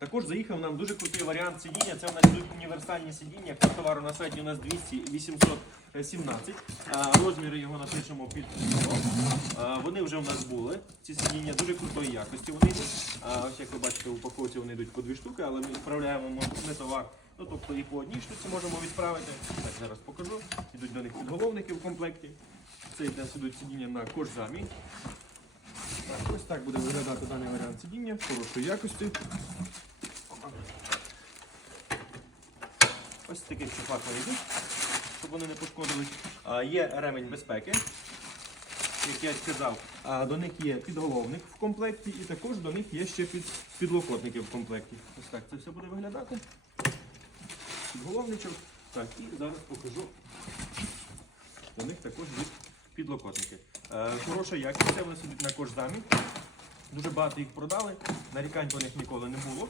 Також заїхав нам дуже крутий варіант сидіння. Це у нас йдуть універсальні сидіння. Код товару на сайті у нас 200 817. Розміри його напишемо під відео. Вони вже у нас були. Ці сидіння дуже крутої якості. Вони Ось як ви бачите, у упаковці вони йдуть по дві штуки, але ми відправляємо не товар. Ну, тобто і по одній штуці можемо відправити. Так, зараз покажу. Ідуть до них підголовники в комплекті. Це йде сюди сидіння на кожзамі. Так, ось так буде виглядати даний варіант сидіння хорошої якості. Ось таких вони йдуть, щоб вони не пошкодились. Є ремень безпеки, як я сказав. До них є підголовник в комплекті і також до них є ще під, підлокотники в комплекті. Ось так це все буде виглядати. Підголовничок. Так, і зараз покажу. До них також йдуть підлокотники. Е, хороша якість, вони сидять на кожзамі. Дуже багато їх продали, нарікань по них ніколи не було.